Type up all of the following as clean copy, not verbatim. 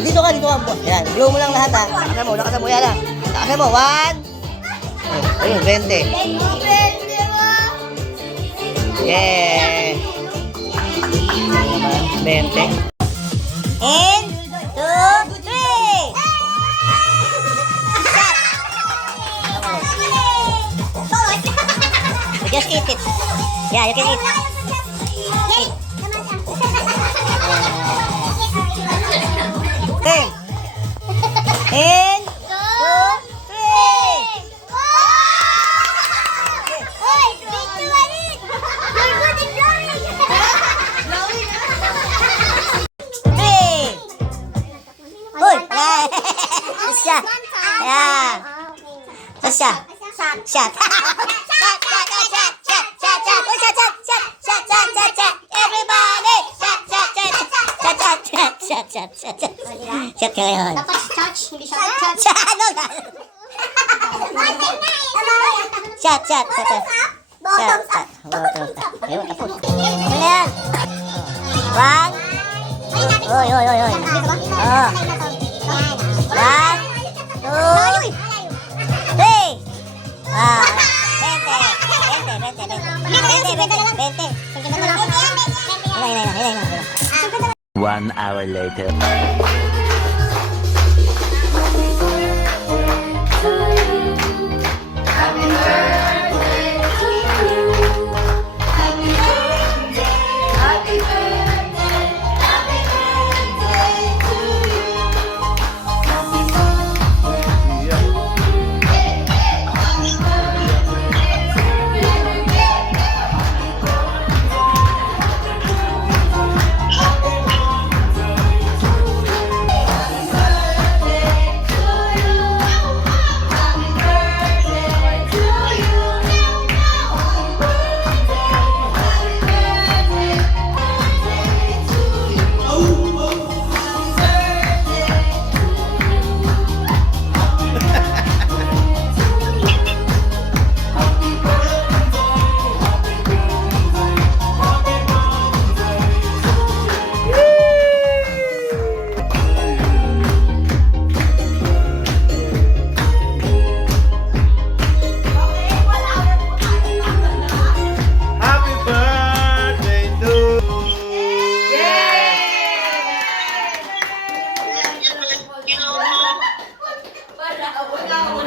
Dito ka, yan, blow mo lang lahat ha. Lakasan mo, yan ha. Lakasan mo, 1. Ayun, 20. Yeah. 20. And 2, 3. Just eat it. Yeah, you can eat. Okay. And 2, 3. Uy! Shot! Yeah! Shot! Shot! Shot ka ngayon. Dapat touch, hindi siya touch. Ano? Shot. Bottoms up. Ayun, tapos. Ano na yan? 1. Oy. Oh. 1, 2, 3. 20. 1 hour later.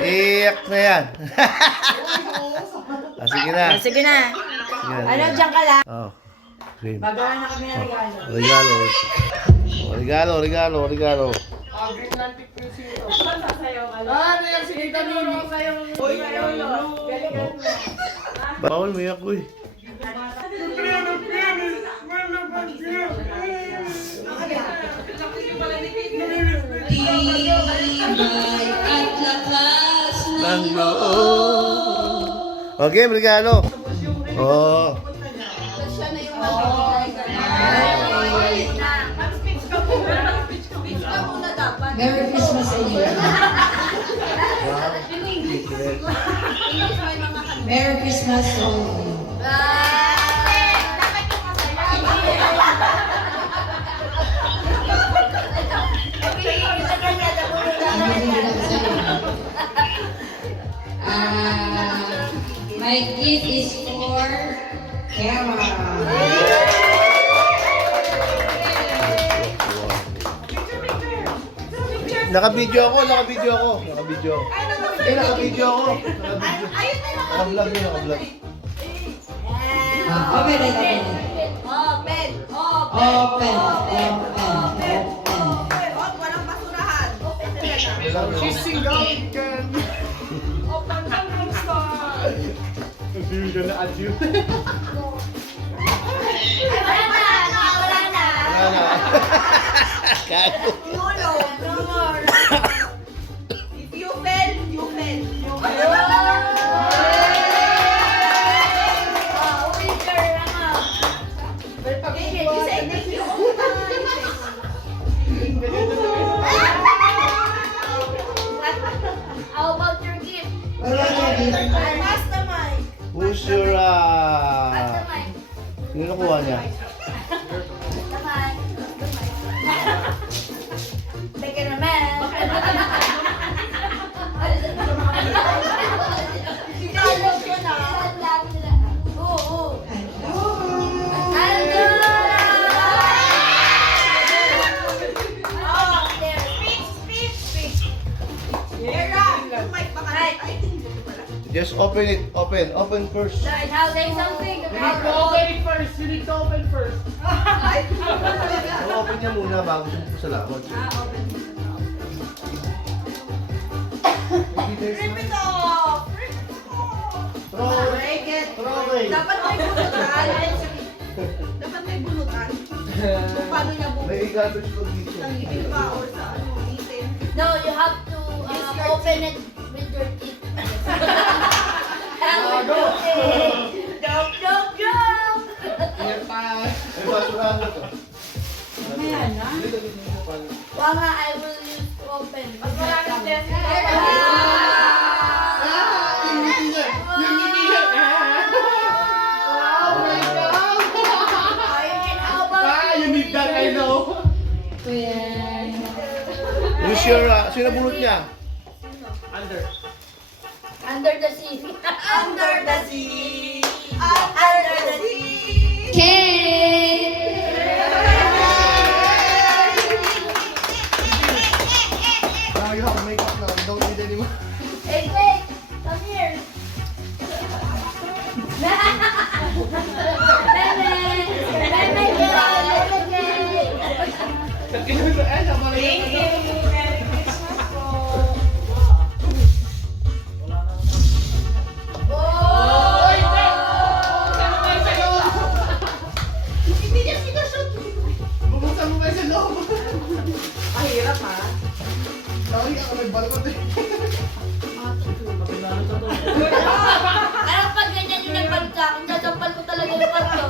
Iyak na yan. Sige na. Ano, dyan ka lang? Oh. Green. Magawa na kami ng regalo. Regalo. Green lang tikpusin ito. Sasayaw ka lang. Ano yung sige kanino? Sayaw lo. Bawal mo iyak ko eh. Okay, regalo. Oh. Merry Christmas sa inyo. Merry Christmas sa inyo. My gift is for Kara. Naka-video ako. Naka-vlog yun. Open. Walang basurahan. She's single again. If you fail, you fail. You say thank you. How about your gift? Wala na gift. Pass the mic. Who's your Pass the mic. Sino nakuha niya? Naman. Teka naman. Ikalog ko na. Oo. Just open it. Open first. Say something You need to open it first. You need to open first. Open niya muna bago siya sa lakot. Rip it off! Throw Break it. away. Dapat may bulutan. Dapat may bulutan. Kung paano niya May bulutan. garbage ko dito. Ang ipin pa or sa ano, itin. No, you have to open it with your teeth. Joke. May basurahan na to. Wanga, I will use to open. Pag maraming blessing. You need that, I know. Who's your, sino bunot niya? Under. Under the sea. Under the sea. Under the sea. Now you have makeup now. You don't need anymore. Hey, wait. Come here. Thank you. Merry Christmas po. Hindi niya sinushoot. Bubuksan mo kayo sa loob. Mahirap ha. Sorry, ako nagbalkot eh. Ano pag ganyan yung nagbalta, kung sasampal ko talaga yung karton.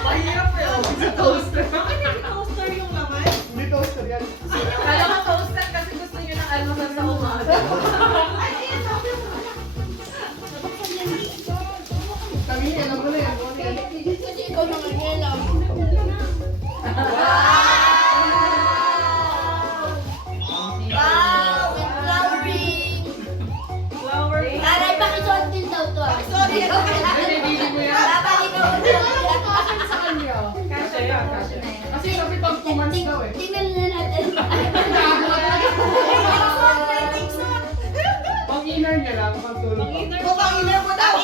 Mahirap yun. Toaster. Bakit hindi toaster yung laman? Hindi toaster yan. Kala ko toaster kasi gusto nyo ng almusal sa umaga. Ay, ayan, sabi mo. Kami, alam mo na yan. Kasi ikaw naman yelo. Wow, with flowering. Flowering. Aray, pakisuot din daw to. Sorry. Hindi mo yan. Papakinood Sa kanya. Kasha ba? Kasha na yan. Kasi sabi pag 2 months daw eh. Tingnan na natin. Pag inner niya lang, pagtulog ka. Pang-iner mo daw.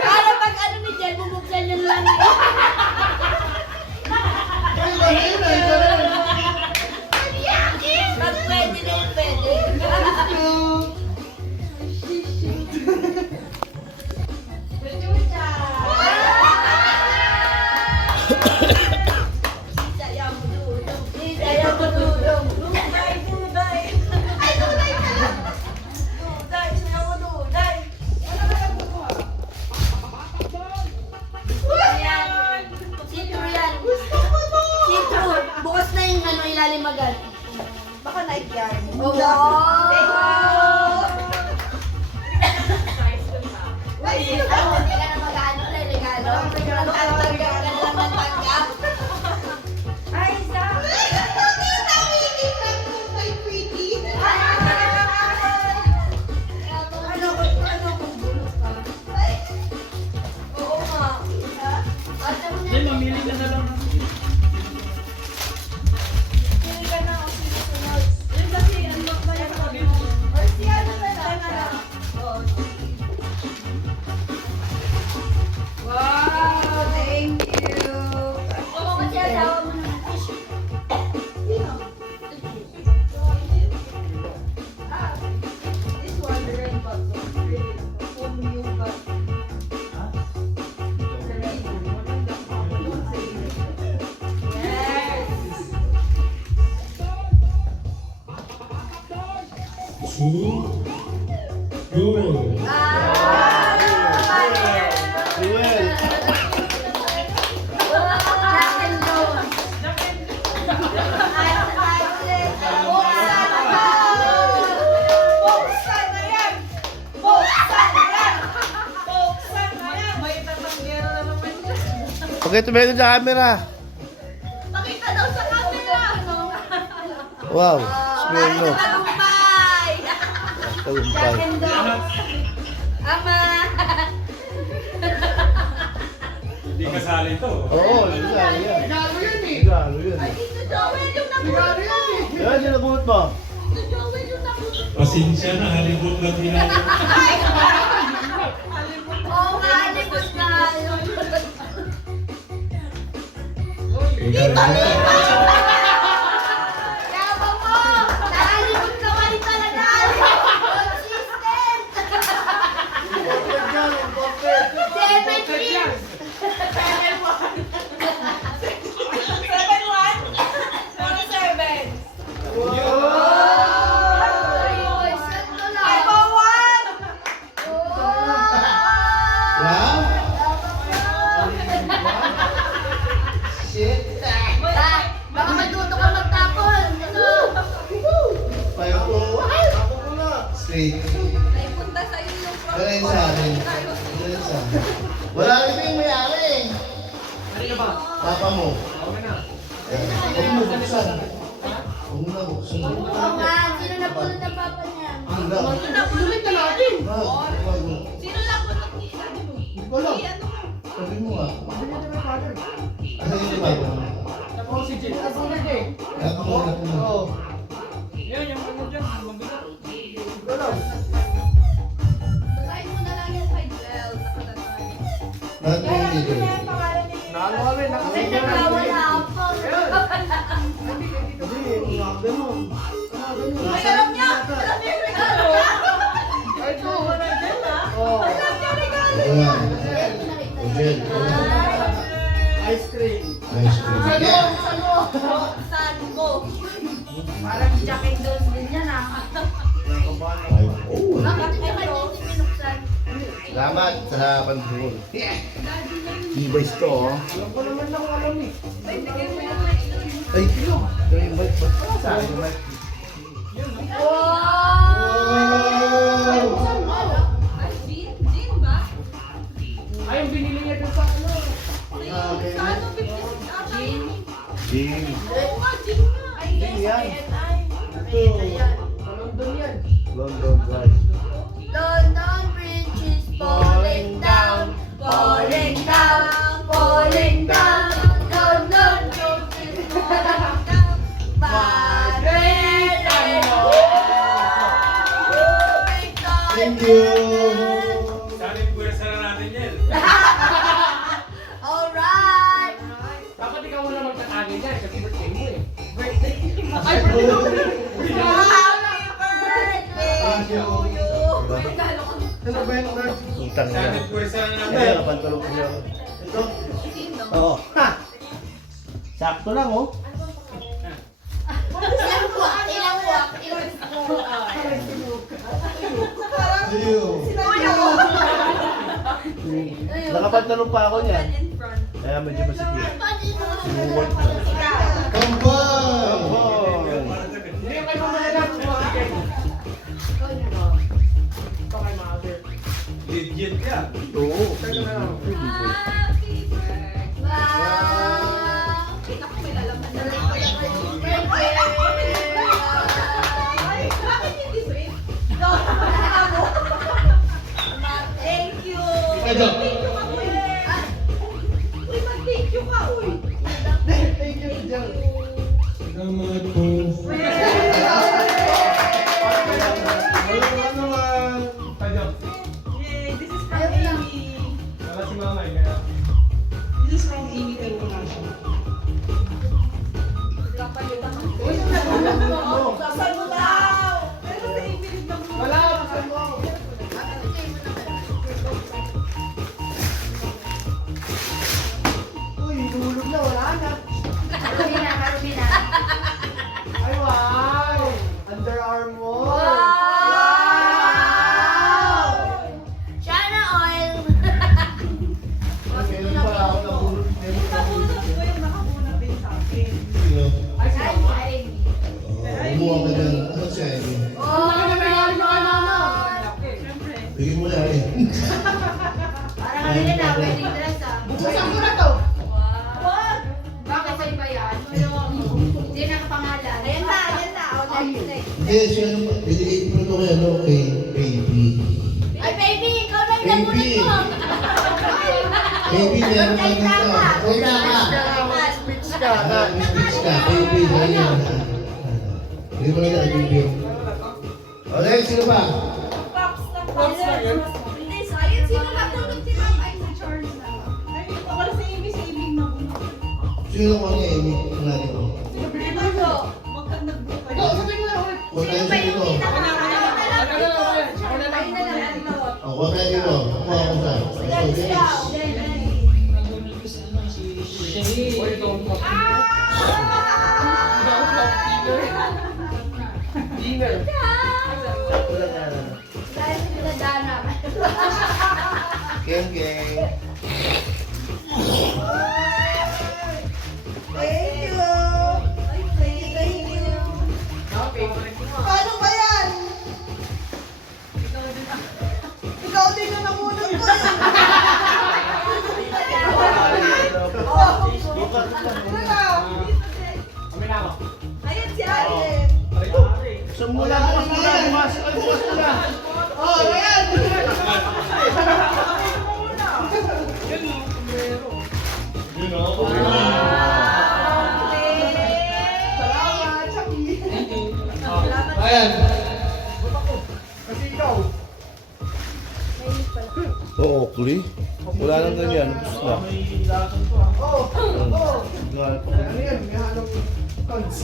Para pag ano ni Jen, bubuksan niya lang. Pag pwede na yun, pwede. Ayaw mo dudong. Duday, duday. Ay, duday ka lang. Duday, sayaw mo duday. Ano ba yung buko? Ayan. See-through yan. Gusto ko to. See-through. Bukas na yung ano, ilalim agad. Baka night yarn. Oo. Ay, sino Ano, ba? hindi ka na mag-ano na regalo. Tanggap ka na lang ng tanggap. Ay, isa. Ano kung bulot ka? Oo nga. Ate mo Hindi, mamili ka na lang. Pili ka na o sinusunod. Yun kasi, ano ba yung sabi mo? Or si ano na lang. Oo. Wow, thank you. Oo, kasi asawa mo naman. Sino? Ah, this one, the red box one. Really, home new box. The red one. Don't say it. Yes. Well, Natin doon. Buksan na yan! Buksan na yan! Buksan na Okay, tumingin sa camera. Pakita daw sa camera. Wow. Smell mo. Tagumpay. Tagumpay. Ama. Hindi kasali to. Oo, regalo yan. Regalo yan eh. Regalo yan. Ito Joel yung Regalo yan eh. Yan, sinabuhat mo. Ito Joel yung nakuha. Pasensya na, halibot lang ginagawa. Oo nga, libos na. Ikaw na. Yabang mo. Nakalibot ka pa rin talaga. Consistent. 7 years. 7-1. Wow. Baka matuto ka magtapon. Ito. Payo po. Straight. Naipunta sa'yo yung Wala yung sa akin. Wala yung sa akin. Wala rin yung mayari. Ano ba? Papa mo. Okay na. Huwag mo buksan. Huwag mo na buksan. Oo nga, sino napulot ng papa niya? Ang lang. Ulit na natin. Sino lang po nung sabi mo? Wala. Ano mo? Sabi mo nga. Hindi na may father. Ano yung papa mo? Tapos si Jim. Tapos na eh. Ako mo, ako mo. Oo. Yan, yung ano dyan. Mabigat. Ikaw lang. Try mo na lang yung kay Jel. Nakatatay. Bakit mo yung dito? Naano kami. Kasi Nakasigyan. nagkawal hapon. Hindi, mga ganun. Ay, alam niya! Alam niya yung regalo niya! Ay, ito. Alam niya yung regalo! Ito nga. Ujel. Ice cream. Ice cream. Yeah. Saan mo? Parang Jack and Jones din yan ah. Ay, oh. Bakit may kanya hindi minuksan? Salamat sa control. E-bikes to, oh. Alam ko naman lang alam eh. Ay, bigay mo yung ice cream. Ay, kilo. Ito yung bike. Ba't pala sa akin yung bike? Wow! Ay, Jean ba? Ay, yung binili niya dun sa ano. Sa ano, 56 ata yun. Jing. Oo nga, Jean nga. Ay, yes, yan. ayan. Sa London yan. London Drive. London Bridge is falling down, falling down, falling down. London Bridge is falling down. Madrid and Thank you. Sana yung pwersa na natin yan. Alright! Dapat ikaw muna magtatagay dyan kasi birthday mo eh. Happy birthday Thank you. Regalo ko. Ano ba yung nurse? Utang Sana niya. yung pwersa na Ano natin. yan? Kapantulong ko siya. Ito? Sino? Oo. Ha! Sakto lang, oh. Ilang buwak? Ilang buwak? Iyo. Nakapantalong pa ako niyan. In front. Kaya medyo masikip. Ilang Sinuwag na. Kampay! Hindi kayo mamalagat mo mga kaya. Ito kay mother. Legit yan. Oo. Ito na lang. Happy birthday. Wow! Ako may lalaman na lang. Birthday! Ay, bakit hindi sweet? No, ako. Thank you. Ito. Thank you ka, uy. Uy, mag-thank you ka, uy. Thank you, Jan. Salamat po. Ano naman? Tayo. Yay, this is from Amy. Wala si mama eh, kaya. This is from Amy International. Uy, sasal mo daw. Pero sa Amy rin lang mo. Wala, basta mo. Uy, tulog na, wala na. Karumina, Karumina. Ay, wow! Under Armour! Wow! China oil. Meron pala ako nabulot. Yung nabunot ko, yung nakabunot din sa akin. Sino? Ay, si Ay, mama. ay. Kumuha ka dyan. Ano siya? Oh, Ano na nangyari na kay mama? Siyempre. Bigyan mo na eh. parang ano yun ah, wedding dress ah. Buksan ko na to! Wow. Hindi, siya ano pa. Delegate mo ito kay ano, kay baby. Ay, baby, ikaw na yung nagulat mo. Baby, meron ka dito. Uy, ka. Speech ka. May speech ka. Baby, ganyan. Hindi mo lang yung baby. Okay, sino ba? Pops lang Pops lang yun? Hindi, science. Sino natulog si Ma'am? Ay, si Charles na. Ay, wala si Amy, si Amy na muna. Sino ko niya, Amy? Tulad ko. Ito ko. Magkang nagbuka. Ikaw, sabihin mo na ulit. Huwag tayo sa ito. Huwag tayo dito. Kuha ko sa. Uy, don't talk. Dinner. Dahil pinadana. King, king. Thank you. Ay, thank you. Okay. Paano ba yan? Ikaw din na namunod ko eh. Kami na ako. Ayan si Allen. Bukas muna. Oh, ayan. Yun o. Salamat, Chucky. Ayan. Kasi ikaw. Oo, Kuli. Wala nang ganyan. Gusto na. Ano yan? May halong cons.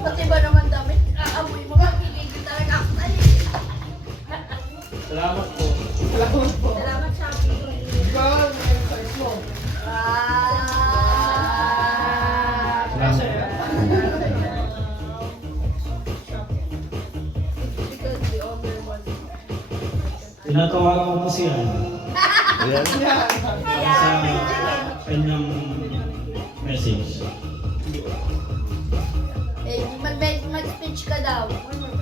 Pati ba naman damit? Aamoy mo, magigigil talaga ako tayo. Salamat po. Salamat, Shopee. Ikaw, may size mo. Because the owner was... Tinatawagan ko po siya Ayan. sa kanyang message. Eh, mag-speech ka daw.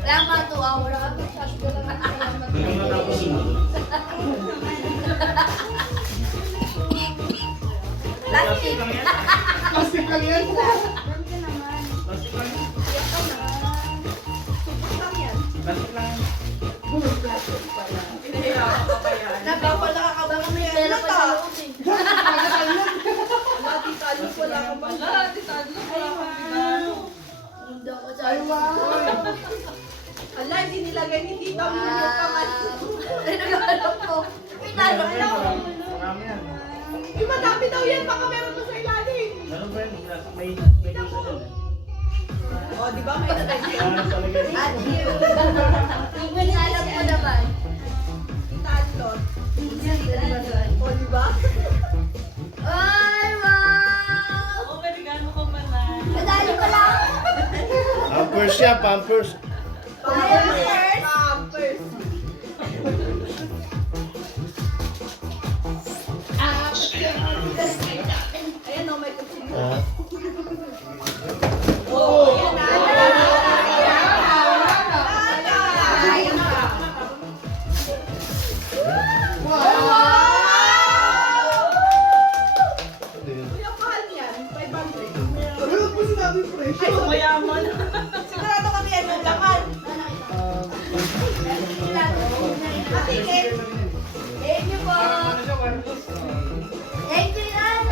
Kaya matuwa, wala ka mag-chat ka lang. Hindi ko matapos sumunod. Plastic. Plastic lang yan. Nagpapala ka ba kami? Pero pa sa loob eh. Hindi ako sa Ala, hindi nilagay ni Tita mo yung pangalan. Naglalap ko. Pinalo ko lang. Marami yan. Di madami daw yan, baka meron pa sa ilalim. Meron ba yun? May isa dyan eh. O, di ba may special? At you. Alam ko naman. Talot. O, di ba? Ay, wow! Nadali ko lang. Pampers siya, pampers. Pampers. Pampers. Ayan o, may kutsino. Oh, ayan na. Kuya, mahal yan. 500. Ano po sinabi presyo? Ay, mayaman. Sigurado kami yan yung laman. Atikit. Thank you po. Thank you, Nan.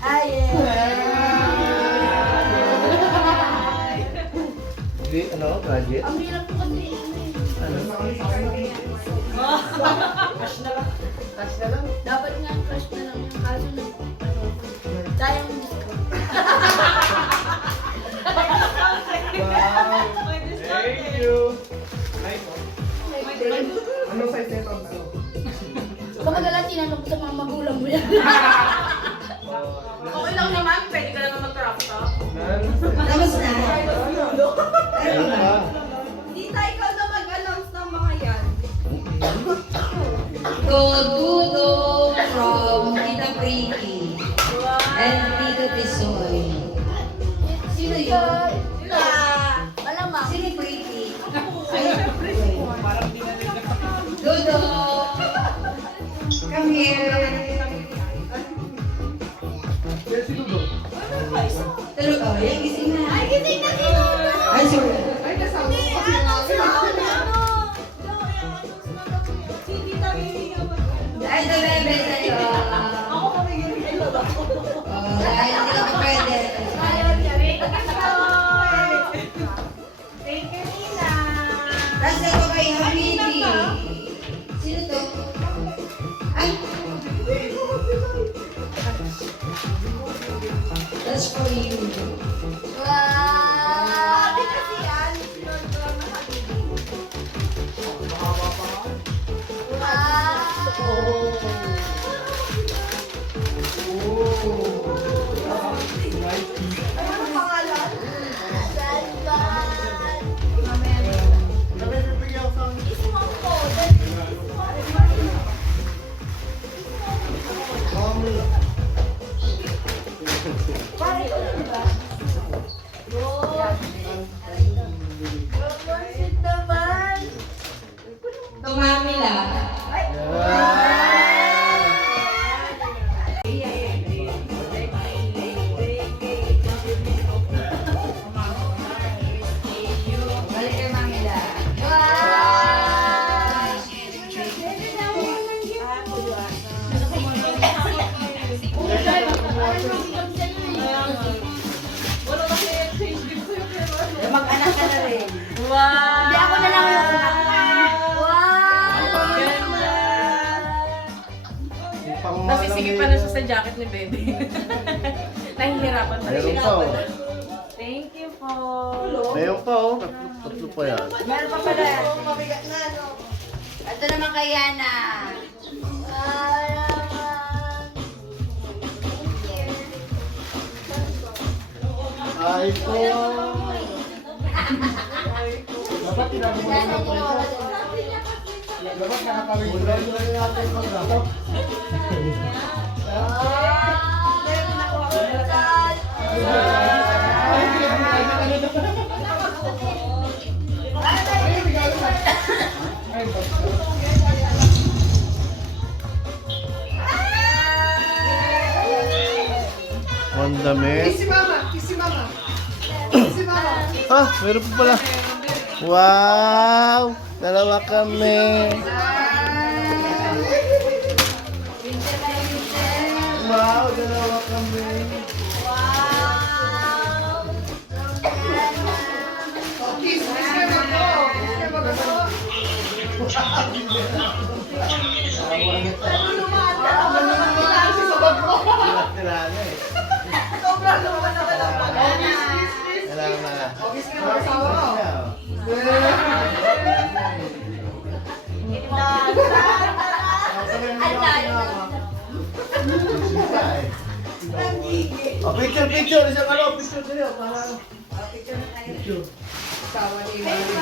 Ay, Hindi, ano, gadget? ang hirap po kasi. Dapat nga crush na lang yung kaso na sayang yung discount. Thank you. Ano size nito? Ano? Kung magala, tinanong ko sa mga magulang mo yan. Okay lang naman. Pwede ka naman mag-crop top. Tapos na. Ano ba? Tita, ikaw na mag-announce ng mga yan. Todo from Tita Pretty and Tito Tisoy. Sino yun? Sila. Malamang. Sino Pretty? Ay, Dodo! Come here! Yes, si Dudo. Tulog ako. Yan, gising Last na to kay Habibi. Sino to? Ay! That's for you. Wow! Sabi kasi yan, sinunod ko lang na habibi. Ano pangalan? Salman! Ismong ko. Pare ko na ba? Romantic naman. Tumami lang. Balik kay Mamila. Mag-anak ka na rin. Hindi ako na lang yung anak. Wow! Nasisigip pa na siya sa jacket ni Bebe. Nahihirapan pa Meron siya. pa oh. Thank you po. Meron pa oh. Tatlo pa yan. Meron pa pala. Mabigat na, no? Ito naman kay Yana. iPhone. Dapat tinagumulong na po ito. Dapat nakatawid. Wala nyo lang natin pag-gato. Ang dami. Si Mama, si Mama. Si Mama. Ah, meron pa pala. Wow! Dalawa kami. Wow, dalawa kami. Kiss ka na po. Kiss ka ba ito? Malulumaan siya sa bag mo. Kailangan eh. Sobrang naman na lang pala. Kailangan na. Kiss ka na asawa mo. Oh, picture, picture. Isang ano, picture sa'yo. Para, picture. Asawa ni Mami.